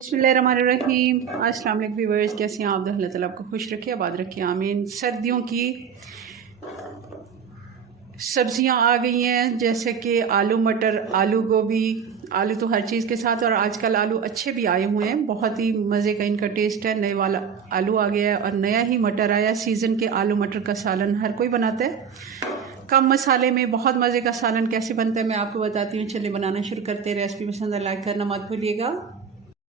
बिस्मिल्लाहिर्रहमानिर्रहीम। अस्सलाम वालेकुम व्यूअर्स, कैसे हैं आप? अल्लाह ताला आपको खुश रखे, आबाद रखे, आमीन। सर्दियों की सब्जियां आ गई हैं, जैसे कि आलू मटर, आलू गोभी। आलू तो हर चीज़ के साथ, और आजकल आलू अच्छे भी आए हुए हैं, बहुत ही मज़े का इनका टेस्ट है। नए वाला आलू आ गया है और नया ही मटर आया। सीज़न के आलू मटर का सालन हर कोई बनाता है, कम मसाले में बहुत मज़े का सालन कैसे बनता है मैं आपको बताती हूँ। चलिए बनाना शुरू करते हैं। रेसिपी पसंद है लाइक करना मत भूलिएगा।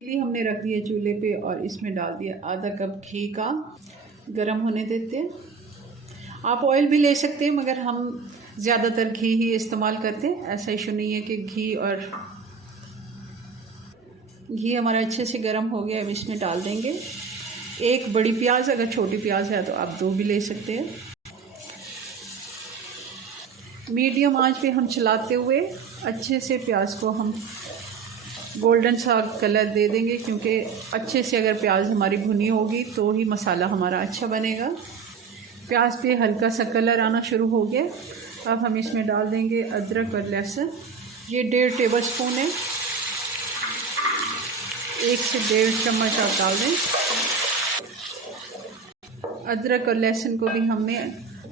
हमने रख दिया चूल्हे पे और इसमें डाल दिया आधा कप घी का, गरम होने देते हैं। आप ऑयल भी ले सकते हैं, मगर हम ज़्यादातर घी ही इस्तेमाल करते हैं। ऐसा इशू नहीं है कि घी हमारा अच्छे से गर्म हो गया। अब इसमें डाल देंगे एक बड़ी प्याज, अगर छोटी प्याज है तो आप दो भी ले सकते हैं। मीडियम आंच पे हम चलाते हुए अच्छे से प्याज को हम गोल्डन सा कलर दे देंगे, क्योंकि अच्छे से अगर प्याज हमारी भुनी होगी तो ही मसाला हमारा अच्छा बनेगा। प्याज पे हल्का सा कलर आना शुरू हो गया। अब हम इसमें डाल देंगे अदरक और लहसुन। ये 1.5 टेबल स्पून है, 1 से 1.5 चम्मच आप डाल दें। अदरक और लहसुन को भी हमने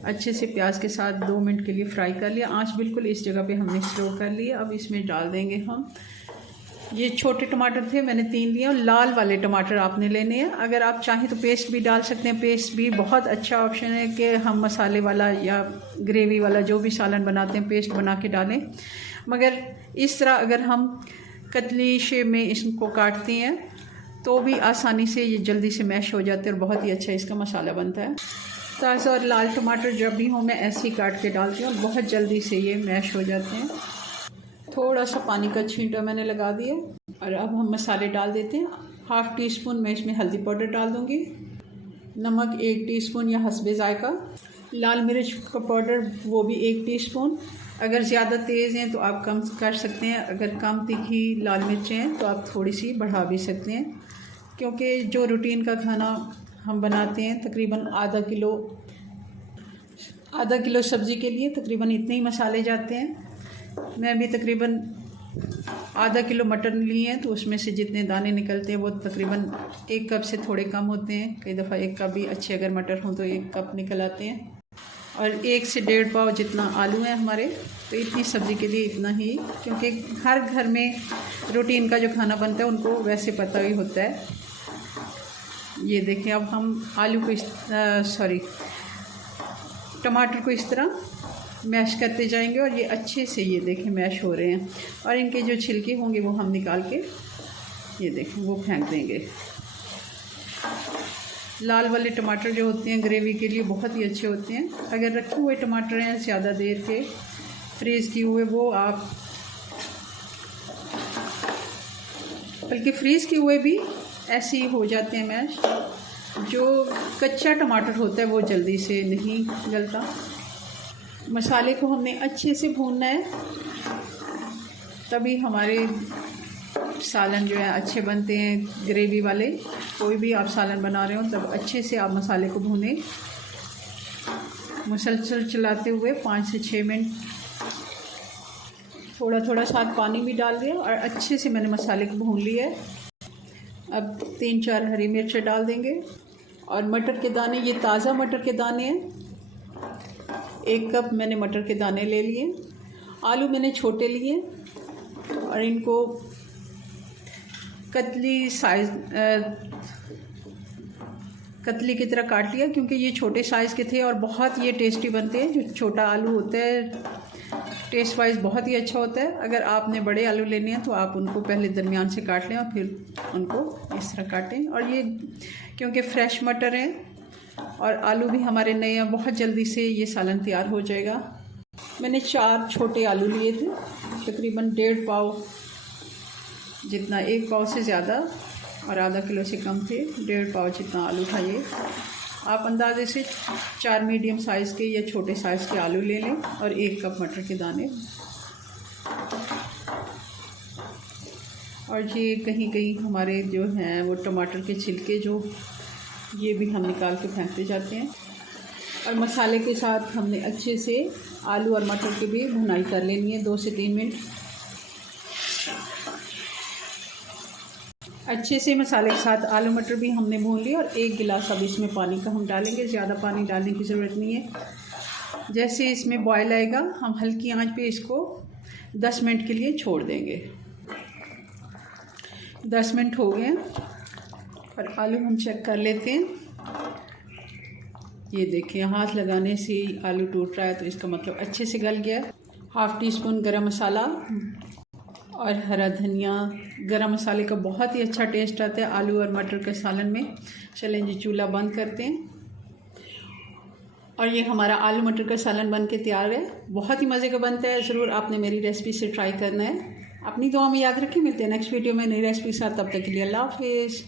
अच्छे से प्याज के साथ 2 मिनट के लिए फ्राई कर लिया। आंच बिल्कुल इस जगह पे हमने स्लो कर लिया। अब इसमें डाल देंगे हम, ये छोटे टमाटर थे मैंने 3 लिए, और लाल वाले टमाटर आपने लेने हैं। अगर आप चाहें तो पेस्ट भी डाल सकते हैं। पेस्ट भी बहुत अच्छा ऑप्शन है कि हम मसाले वाला या ग्रेवी वाला जो भी सालन बनाते हैं पेस्ट बना के डालें, मगर इस तरह अगर हम कतली शेप में इसको काटते हैं तो भी आसानी से ये जल्दी से मैश हो जाते हैं और बहुत ही अच्छा इसका मसाला बनता है। ताज़ा और लाल टमाटर जब भी हो मैं ऐसे ही काट के डालती हूँ और बहुत जल्दी से ये मैश हो जाते हैं। थोड़ा सा पानी का छींटा मैंने लगा दिया और अब हम मसाले डाल देते हैं। 1/2 टीस्पून मैं इसमें हल्दी पाउडर डाल दूँगी, नमक 1 टीस्पून या हस्बे जायका, लाल मिर्च का पाउडर वो भी 1 टीस्पून। अगर ज़्यादा तेज़ हैं तो आप कम कर सकते हैं, अगर कम तीखी लाल मिर्चें हैं तो आप थोड़ी सी बढ़ा भी सकते हैं, क्योंकि जो रूटीन का खाना हम बनाते हैं तकरीबन आधा किलो सब्ज़ी के लिए तकरीबन इतने ही मसाले जाते हैं। मैं भी तकरीबन आधा किलो मटन लिए हैं, तो उसमें से जितने दाने निकलते हैं वो तकरीबन 1 कप से थोड़े कम होते हैं। कई दफ़ा 1 कप भी अच्छे अगर मटर हों तो 1 कप निकल आते हैं। और 1 से 1.5 पाव जितना आलू है हमारे, तो इतनी सब्ज़ी के लिए इतना ही, क्योंकि हर घर में रूटीन का जो खाना बनता है उनको वैसे पता ही होता है। ये देखें, अब हम आलू को टमाटर को इस तरह मैश करते जाएंगे और ये अच्छे से ये देखें मैश हो रहे हैं। और इनके जो छिलके होंगे वो हम निकाल के ये देखें वो फेंक देंगे। लाल वाले टमाटर जो होते हैं ग्रेवी के लिए बहुत ही अच्छे होते हैं। अगर रखे हुए टमाटर हैं ज़्यादा देर के फ्रीज़ किए हुए, वो आप बल्कि फ्रीज़ किए हुए भी ऐसे ही हो जाते हैं मैश। जो कच्चा टमाटर होता है वो जल्दी से नहीं गलता। मसाले को हमने अच्छे से भूनना है, तभी हमारे सालन जो है अच्छे बनते हैं। ग्रेवी वाले कोई भी आप सालन बना रहे हो तब अच्छे से आप मसाले को भूनें, मुसलसल चलाते हुए 5 से 6 मिनट। थोड़ा थोड़ा साथ पानी भी डाल दिया और अच्छे से मैंने मसाले को भून लिया है। अब 3-4 हरी मिर्च डाल देंगे और मटर के दाने, ये ताज़ा मटर के दाने हैं, 1 कप मैंने मटर के दाने ले लिए। आलू मैंने छोटे लिए और इनको कतली की तरह काट लिया, क्योंकि ये छोटे साइज़ के थे और बहुत ये टेस्टी बनते हैं। जो छोटा आलू होता है टेस्ट वाइज बहुत ही अच्छा होता है। अगर आपने बड़े आलू लेने हैं तो आप उनको पहले दरमियान से काट लें और फिर उनको इस तरह काटें। और ये क्योंकि फ्रेश मटर हैं और आलू भी हमारे नए हैं, बहुत जल्दी से ये सालन तैयार हो जाएगा। मैंने 4 छोटे आलू लिए थे, तकरीबन 1.5 पाव जितना, 1 पाव से ज़्यादा और आधा किलो से कम थे। 1.5 पाव जितना आलू था ये। आप अंदाजे से 4 मीडियम साइज़ के या छोटे साइज़ के आलू ले लें और 1 कप मटर के दाने। और ये कहीं कहीं हमारे जो हैं वो टमाटर के छिलके जो ये भी हम निकाल के फेंकते जाते हैं। और मसाले के साथ हमने अच्छे से आलू और मटर की भी भुनाई कर लेनी है 2 से 3 मिनट। अच्छे से मसाले के साथ आलू मटर भी हमने भून लिए और 1 गिलास अब इसमें पानी का हम डालेंगे। ज़्यादा पानी डालने की ज़रूरत नहीं है। जैसे इसमें बॉयल आएगा हम हल्की आंच पे इसको 10 मिनट के लिए छोड़ देंगे। 10 मिनट हो गए और आलू हम चेक कर लेते हैं। ये देखिए हाथ लगाने से ही आलू टूट रहा है, तो इसका मतलब अच्छे से गल गया है। 1/2 टीस्पून गरम मसाला और हरा धनिया। गरम मसाले का बहुत ही अच्छा टेस्ट आता है आलू और मटर के सालन में। चलें जी चूल्हा बंद करते हैं। और ये हमारा आलू मटर का सालन बन के तैयार है। बहुत ही मज़े का बनता है। ज़रूर आपने मेरी रेसिपी से ट्राई करना है। अपनी दुआ में याद रखें। मिलते हैं नेक्स्ट वीडियो में नई रेसिपी के साथ। तब तक के लिए अल्लाह हाफिज़।